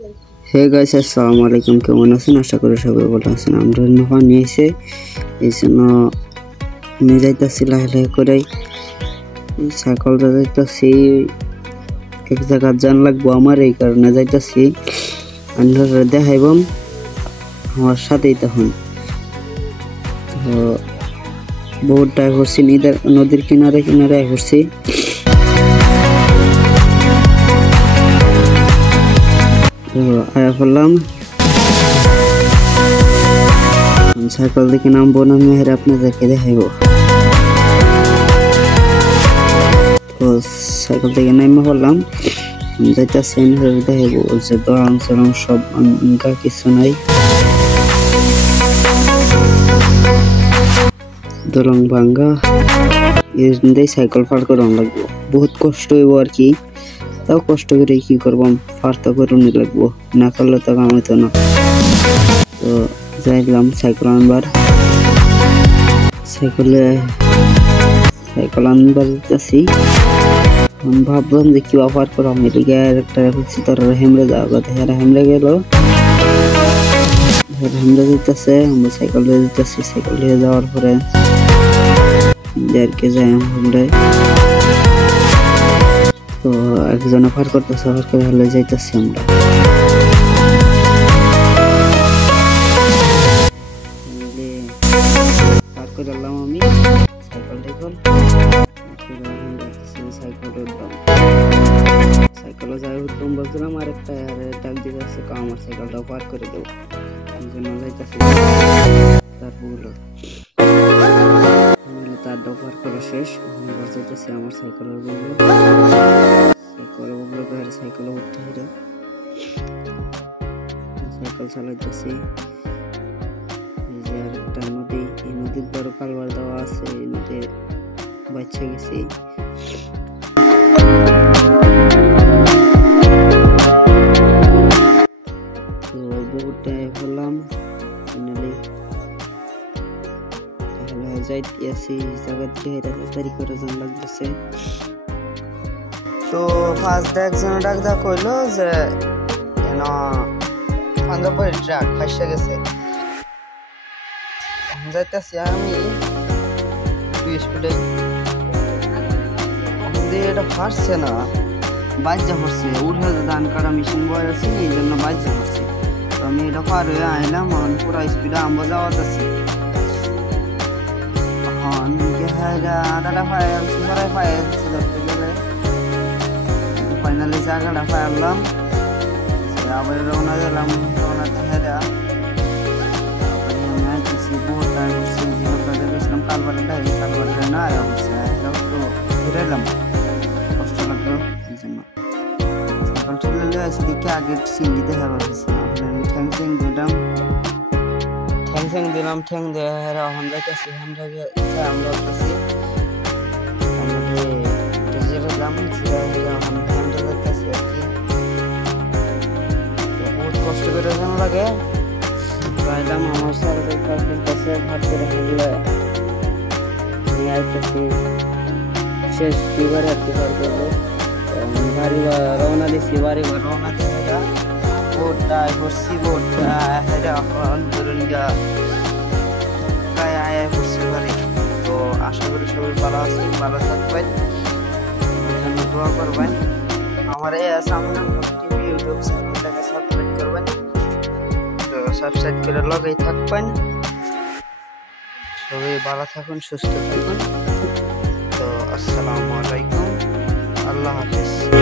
Hey guys, আসসালামু আলাইকুম। কেমন আছেন? আশা করি সবাই ভালো আছেন। আমরা নহান নিয়েছে এই জন্য আমি যাইতেছি লাহে করে সাইকেল যাইতেছি। এক জায়গা যান লাগবো আমার, এই কারণে যাইতেছি। আমরা দেখাইবাম আমার সাথেই তখন তো বহুতটা ঘুরছি, নদীর কিনারে কিনারে ঘুরছি। আয়া করলাম সাইকেল থেকে নামবো, নামে হেরে আপনাদেরকে দেখাইব। তো সাইকেল থেকে নামে করলাম যাইতেছি, দেখাইব যে দলং চলং সব কিছু নাই, দলং ভাঙ্গা। এর সাইকেল পার করানো লাগবো, বহুত কষ্ট হইব আর কি। তাও কষ্ট করে কি করবো, পার তো করে লাগবো, না করলে তো কাম হইতো না। তো যাইলাম সাইকেল আনবার, সাইকেল আনবার যাচ্ছি। ভাবলাম যে কি অফার করা এদিকে একটা তোরা হেমড়ে যাওয়ার কথা, হেমড়ে গেল, হেমড়ে যেতেছে। আমরা সাইকেল দিয়ে যেতেছি, সাইকেল দিয়ে যাওয়ার পরে যাই হেমড়ে। তো একজন অফার করতেছে, অফার করে হলে যাইতেছি আমরা। পার করে এলাম আমি সাইকেল সাইকেলে যাই উঠলাম, বলছিলাম আর একটা ডাক দিতে আসছে আমার সাইকেলটাও পার করে দেবো, এই জন্য যাইতেছি। তারটাও পার করা শেষ, এবার যাইতেছি আমার সাইকেলের বলবো, সাইকেলে উঠতে হেরে সাইকেল চালাইতেছি। এই যে আর একটা নদী, এই নদীর বড় কালবার দেওয়া আছে, এই নদী বাচ্চা গেছি। তো বহুটা হলাম ফাইনালি যাইতে আছি জায়গা থেকে, তাড়াতাড়ি করে যান লাগতেছে। তো ফার্স্ট একজন ডাক কইলো যে কেন পাঞ্জাবের ট্রাক ফাইসে গেছে। যাইতেছি আমি স্পিডে, এটা ফাটছে না, বাজ্যা পড়ছে। উঠে ধান কাটা মেশিন বয় আছে, এই জন্য বাজ্যা পড়ছে। তো আমি এটা পার হয়ে আইলাম, এখন পুরা স্পিডে আমরা যাওয়াত আছি। ফাইনালি জায়গাটা পাইলাম, আবার রওনা দিলাম। রওনাতে হেরা আমি আইতেছি, বহুত টাইম করছি, গেছিলাম কালবাড়িটা, এই কালবাড়িটা না অবশ্যই একটু ঘুরাইলাম, কষ্ট লাগলো এই জন্য। সাইকেল চলে আসি দেখে আগে সিন্ডি দেখা পাচ্ছি না, আমি ঠ্যাং দিলাম, ঠ্যাং দিয়ে হেরা এখন যাইতেছি। আমরা উঠতেছি, বহুত কষ্ট করে যেন লাগে। পাইলাম আমার সাইকেল পার করতেছে, ভাত করে হেলে নিয়ে আইতেছি। শেষ দুবার আর কি পার করবো, বাড়ি রওনা দিছি। বাড়ি রওনা দিয়ে বোটটায় করছি, বোটটা হেরা ধরুন গা প্রায় আয় করছি বাড়ি। তো আশা করি সবাই ভালো আছেন, ভালো থাকবেন, দোয়া করবেন। আমার এই সামনে টিভি ইউটিউব চ্যানেলটাকে সাবস্ক্রাইব করবেন, তো সাবস্ক্রাইব করে লগেই থাকবেন। সবাই ভালো থাকুন, সুস্থ থাকুন। তো আসসালামু আলাইকুম, আল্লাহ হাফিজ।